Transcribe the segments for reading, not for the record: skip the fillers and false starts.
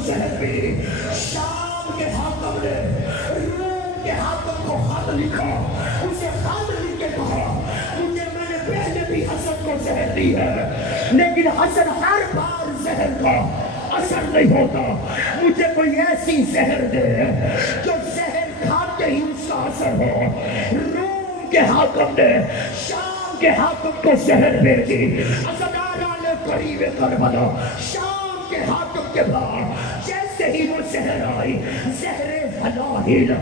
حسین بھی شام کے حاکم نے روم کے حاکم کو خط لکھا، اسے خط لکھ کے کہا مجھے میں نے پہلے بھی حسن کو زہر دی ہے لیکن حسن ہر بار زہر کا اثر نہیں ہوتا، مجھے کوئی ایسی زہر دے جو زہر کھاتے ہی اس کا اثر ہو۔ روم کے حاکم نے شام کے حاکم کو زہر بھیجی، عزدارہ نے قریب کربلا شام کے حاکم کے بعد جیسے ہی وہ زہر آئی، زہر حلاہل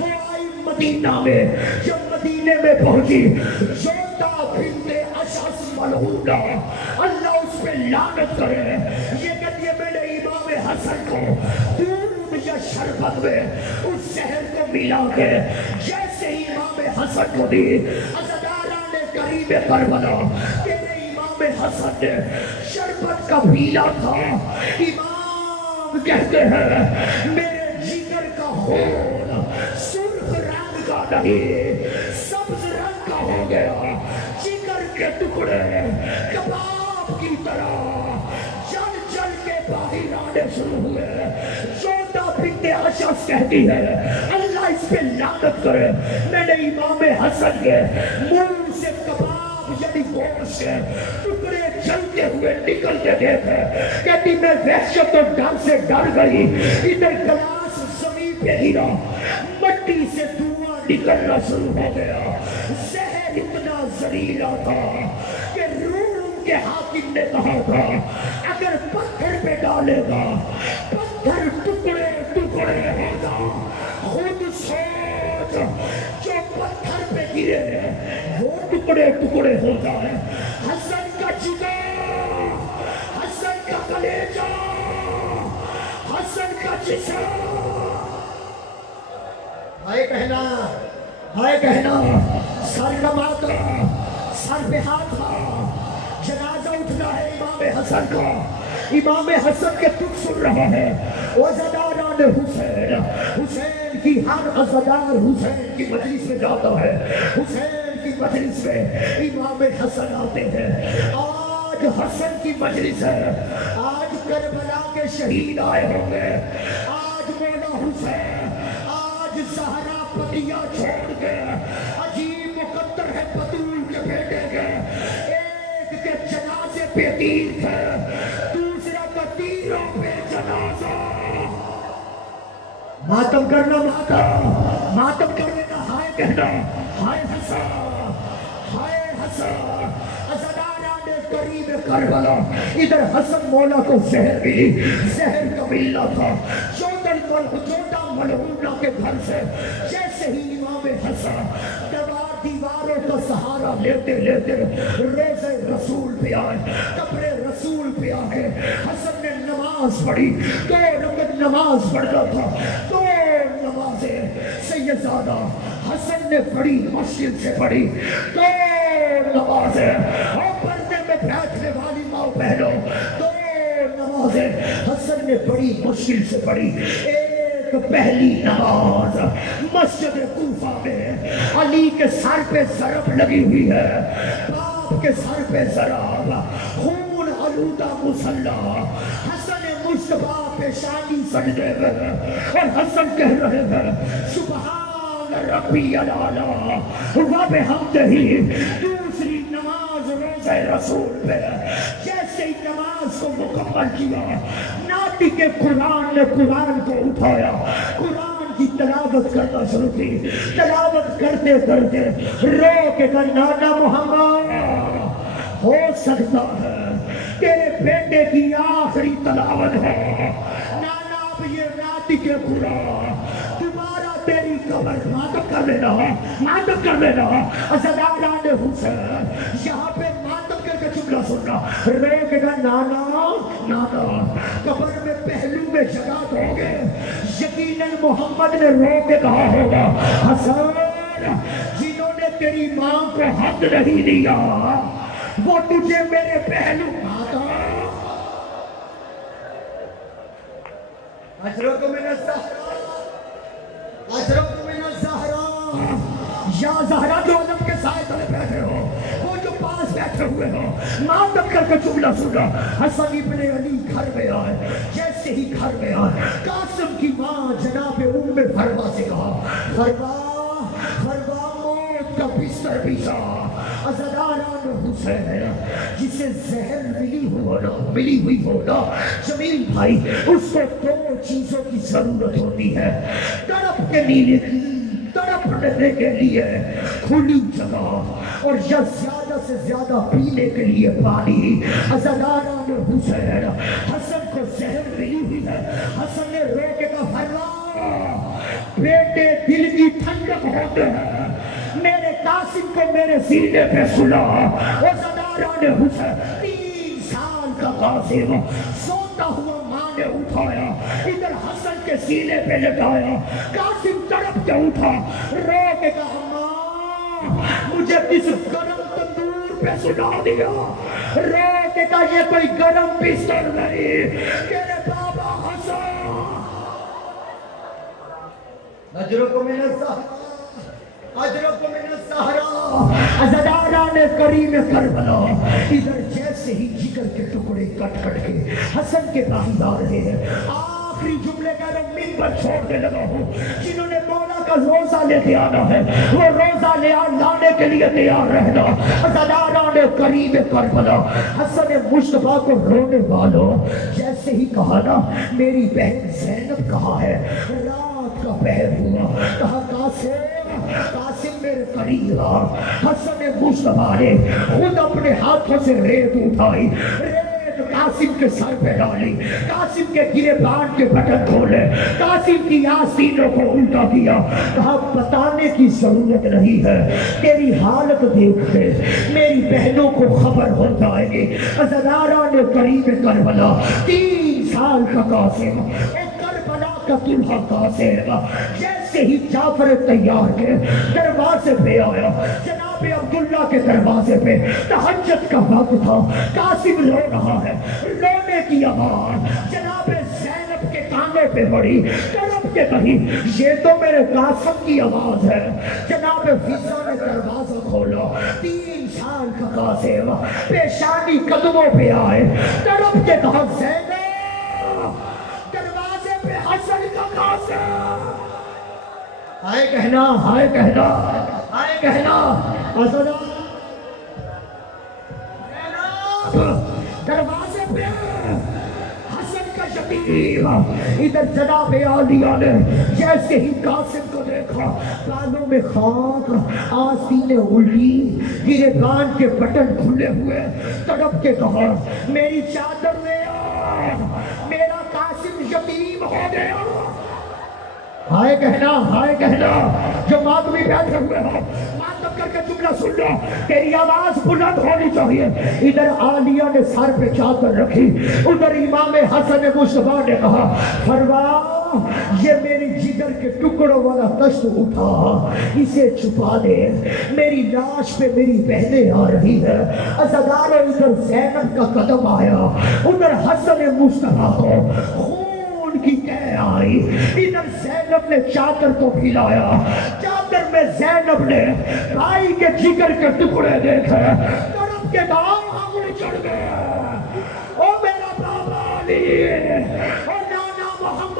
وہ آئی مدینہ میں، جب مدینے میں پہنچی جوتا بنت اشعث ملعونہ، اللہ اس پہ لعنت کرے، یہ کہتی ہے میں نے امام حسن کو دودھ یا شربت میں اس زہر کو ملا کے جیسے ہی امام حسن کو دی، عزدارہ نے قریب کربلا تیرے امام حسن نے شربت کا پیلا تھا، امام کہتے ہیں میرے جگر کا خون سرخ رنگ کا نہیں سبز رنگ کا ہو گیا، جگر کے ٹکڑے کباب کی طرح جل جل کے باہر آنے شروع ہوئے۔ جوتا بنت اشعث کہتی ہے اللہ اس پہ لعنت کرے، میں نے امام حسن کے منہ سے کباب یعنی گوشت کے ٹکڑے چلتے ہوئے نکلتے دیکھے، کہتی میں وحشت اور ڈر سے ڈر گئی، ادھر گلاس زمین پہ گرا، مٹی سے دھواں نکلنا شروع ہو گیا، زہر اتنا زہریلا تھا کہ روم کے حاکم نے کہا تھا اگر پتھر پہ ڈالے گا پتھر ٹکڑے ٹکڑے ہوگا، خود سوچ جو پتھر پہ گرے وہ ٹکڑے ٹکڑے ہو جائے، حسن کا جگر، حسن کا کلیجہ، حسن کا جسم، ہائے کہنا سر کا ماتم، سر پہ ہاتھ تھا، جنازہ اٹھنا ہے امام حسن کا، امام حسن کے دکھ سن رہا ہے، عزداران حسین کی ہر عزدار حسین کی مجلس میں جاتا ہے، حسین کی مجلس میں امام حسن آتے ہیں، آج حسن کی مجلس ہے، آج کربلا کے شہید آئے ہوں گے، آج مولا حسین، آج زہرا پتیاں چھوڑ کے عجیب مقدر ہے بطول کے بیٹے کے، ایک کے جنازے پہ تیر تھے، دوسرا کا تیروں پہ جنازہ، ماتم کرنا ماتم کرنے کا ہائے کہنا، ہائے حسن، ہائے حسن، عزدارہ نے قریب کربلا، ادھر حسن مولا کو زہر ملی، زہر کا ملنا تھا، جوتا ملعونہ کے گھر سے جیسے ہی امام حسن دیواروں کا سہارا لیتے لیتے روزے رسول پہ آئے، قبر رسول پہ آئے، حسن نے نماز پڑھی، 2 رکعت نماز پڑھتا تھا، 2 نمازیں سیدزادہ حسن نے پڑھی، مشکل سے پڑھی 2 نمازیں، اور پردے میں بیٹھنے والی ماں بہنوں 2 نمازیں حسن نے بڑی مشکل سے پڑھی۔ ایک پہلی نماز مسجد کوفہ میں علی کے سر پہ ضرب لگی ہوئی ہے، باپ کے سر پہ ضرب، خون آلودہ مصلی، حسن مصطفیٰ پیشانی سجدے میں، اور حسن کہہ رہے ہیں سبحان ربی الاعلیٰ و بحمدہ۔ دوسری نماز روزہ رسول پہ جیسے ہی نماز کو مکمل کیا، ناطق قرآن نے قرآن کو اٹھایا، قرآن کی تلاوت کرنا شروع کی، تلاوت کرتے کرتے رو کے کہا نانا محمد ہو سکتا ہے تیرے بیٹے کی آخری تلاوت ہے، نانا اب یہ ناطق قرآن دوبارہ تیری قبر ماتم کر لینا، عزداران حسین یہاں پہ ماتم کر کے جملہ سننا، رو کے کہا نانا قبر میں پہلو میں جگہ دو گے، یقیناً محمد نے رو کے کہا ہوگا حسن جنہوں نے تیری ماں کو حق نہیں دیا وہ تجھے میرے پہلو آتا۔ اجرکم من الزہرا، یا زہرا جو عالم کے سائے تلے بیٹھے ہو، وہ جو پاس بیٹھے ہوئے ہو، ماتم کر کے جملہ سنا. حسن ابن علی گھر میں آئے. جیسے ہی گھر میں آئے قاسم کی ماں جناب ام فروا سے کہا فروا موت کا بستر بچھا. عزاداران حسین جسے زہر ملی ہوئی ہو نا جمیل بھائی اس کو دو چیزوں کی ضرورت ہوتی ہے. تڑپنے کے لیے کھلی جگہ اور یا زیادہ سے زیادہ پینے کے لیے پانی. عزاداران حسین حسن کو زہر ملی ہوئی ہے. حسن نے رو کے کہا فرما بیٹے دل کی ٹھنڈک ہوتے ہیں, میرے قاسم کو میرے سینے پہ سلا. عزاداران حسین 3 سال کا قاسم سوتا ہوا ماں نے اٹھایا, ادھر حسن کے سینے پہ لٹایا. قاسم تڑپ کے اٹھا, رو کے کہا ماں مجھے کس گرم تندور پہ سلا دیا. رو کے کہا یہ کوئی گرم بستر نہیں, تیرے بابا حسن اجرکم من الزہرا اجرکم من الزہرا. عزاداران کریم کربلا ادھر جیسے ہی جگر کے ٹکڑے کٹ کے حسن کے باہی آ رہے ہیں. آخری جملے کا منبر چھوڑنے لگا ہوں. جنہوں نے مولا کا روزہ لے کے آنا ہے وہ روزہ لانے کے لیے تیار رہنا. عزاداران کریم کربلا حسن مصطفیٰ کو رونے والوں جیسے ہی کہا نا میری بہن زینب کہاں ہے, رات کا پہر ہوا, کہا قاسم میرے قریب آ. حسن مصطفیٰ نے خود اپنے ہاتھوں سے ریت اٹھائی, ریت قاسم کے سر پہ ڈالی, قاسم کے گریبان کے بٹن کھولے, قاسم کی آستینوں کو الٹا کیا. کہا بتانے کی ضرورت نہیں ہے, تیری حالت دیکھ کے میری بہنوں کو خبر ہو جائے گی. عزاداران قریب کربلا 3 سال کا قاسم کربلا کا دلہا قاسم جیسے ہی جعفر تیار کے دروازے پہ آیا, جناب عبداللہ کے دروازے پہ تہجد کا وقت تھا. قاسم رو رہا ہے, رونے کی آواز جناب زینب کے کانوں پہ پڑی. تڑپ کے کہیں یہ تو میرے قاسم کی آواز ہے. جناب فضا نے دروازہ کھولا, 3 سال کا قاسم پیشانی قدموں پہ آئے, تڑپ کے کہا زینب دروازے پہ حسن کا قاسم. ہائے کہنا ہائے کہنا ہائے کہنا. دروازے پہ حسن کا یتیم. ادھر جناب عالیہ نے جیسے ہی قاسم کو دیکھا بالوں میں خاک, آستینیں الٹی, گریبان کے بٹن کھلے ہوئے, تڑپ کے کہا میری چادر لے آ, میرا قاسم یتیم ہو گیا. ہائے کہنا جو ماتم بھی بیٹھے ہوئے ہو ماتم کر کے جملہ سن لو, تیری آواز بلند ہونی چاہیے. ادھر عالیہ نے سر پہ چادر رکھی, ادھر امام حسن مصطفیٰ نے کہا فروا یہ میری جگر کے ٹکڑوں والا تشت اٹھا, اسے چھپا دے, میری لاش پہ میری بہنیں آ رہی ہے. عزاداروں ادھر زینب کا قدم آیا, ادھر حسن مصطفیٰ کو کی کہہ آئی. ادھر زینب نے چادر کو پھیلایا, چادر میں زینب نے بھائی کے جگر کے ٹکڑے دیکھے, تڑپ کے آنگڑے چڑھ گئے. او میرا بابا علی, او نانا محمد,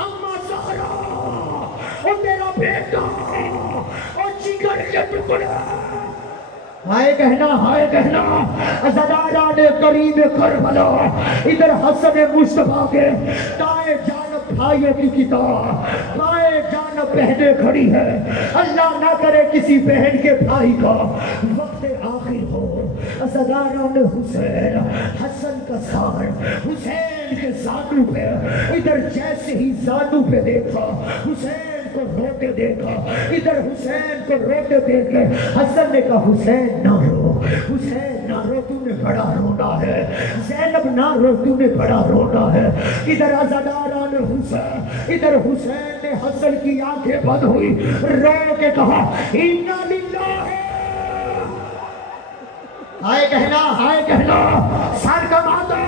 اما زہرا, او میرا بیٹا, او جگر کے ٹکڑے. ہائے کہنا عزاداران قریب کربلا ادھر حسن مصطفیٰ کے دائیں جانب بھائیوں کی کتاب, بائیں جانب بہنیں کھڑی ہے. اللہ نہ کرے کسی بہن کے بھائی کا وقت آخر ہو. عزاداران حسین حسن کا سار حسین کے زانو پہ, ادھر جیسے ہی زانو پہ دیکھا حسین کو روتے دیکھا, ادھر حسین کو روتے دیکھ کے حسن نے کہا حسین نہ رو, حسین نہ رو, تو نے بڑا رونا ہے. زینب نہ رو, تو نے بڑا رونا ہے. ادھر عزاداران حسین, ادھر حسین نے حسن کی آنکھیں بند ہوئی, رو کے کہا اِنَّا لِلَّهِ. ہائے کہنا سر کا مادہ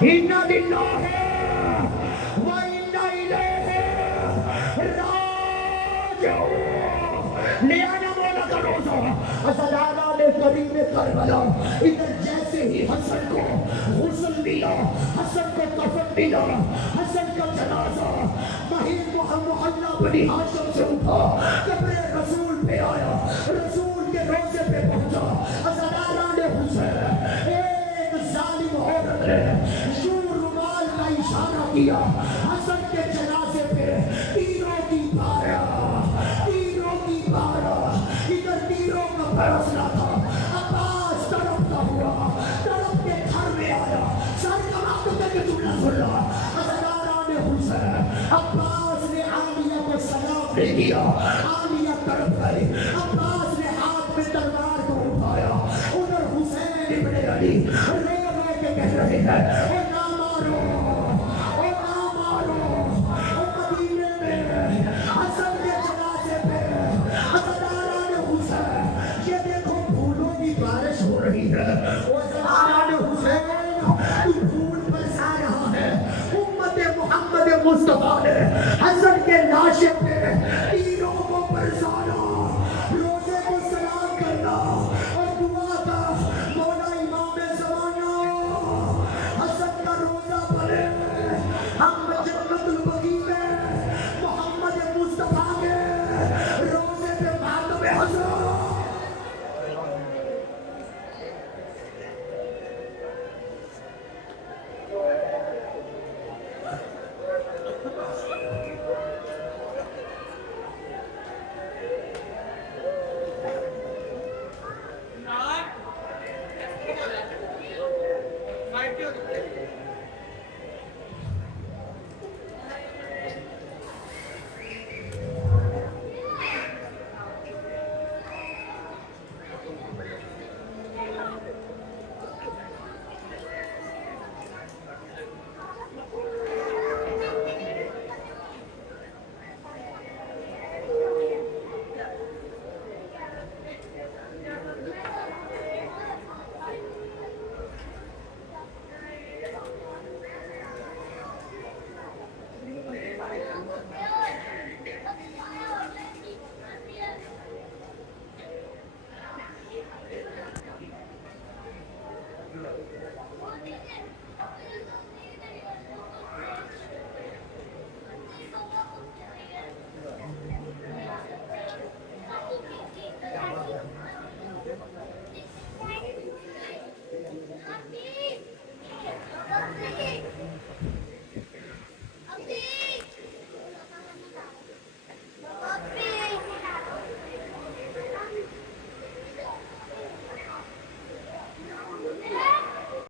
اِنَّا لِلَّهِ لے آنا مولا کا روزہ. عزاداران غریب کربلا ادھر جیسے ہی حسن کو غسل ملا، حسن کو کفن ملا، حسن کا جنازہ مہین محلہ بنی ہاشم سے اٹھا، قبر رسول پہ آیا، رسول کے روضے پہ پہنچا، حسنان حسین ایک ظالم عورت نے یوں رومال کا اشارہ کیا، حسن کے جنازے پہ تیروں کی بارہ ادھر تیروں کا برسنا تھا، عباس تڑپتا ہوا تڑپ کے گھر میں آیا، سر کماتے تھے کہ تم نہ سن رہا، حسنان حسین عباس نے عالیہ کو سلام دے دیا، عالیہ تڑپ گئی، عباس نے ہاتھ میں تلوار کو اٹھایا، ادھر حسین ابن علی رو رو کے کہہ رہے ہیں اے نہ مارو، اے نہ مارو، اے مدینے میں حسن کے جنازے پہ حسنان حسین، یہ دیکھو پھولوں کی بارش ہو رہی ہے، حسنان حسین تو پھول برسا رہا ہے، امت محمد مصطفیٰ نے حسن کے لاشے پہ تیروں کو برسانا، روزے کو سلام کرنا اور دعا کا مولا امام زمانہ حسن کا روزہ پڑے، ہم جنت البقیع میں محمد مصطفیٰ کے روزے پہ ماتم حسن۔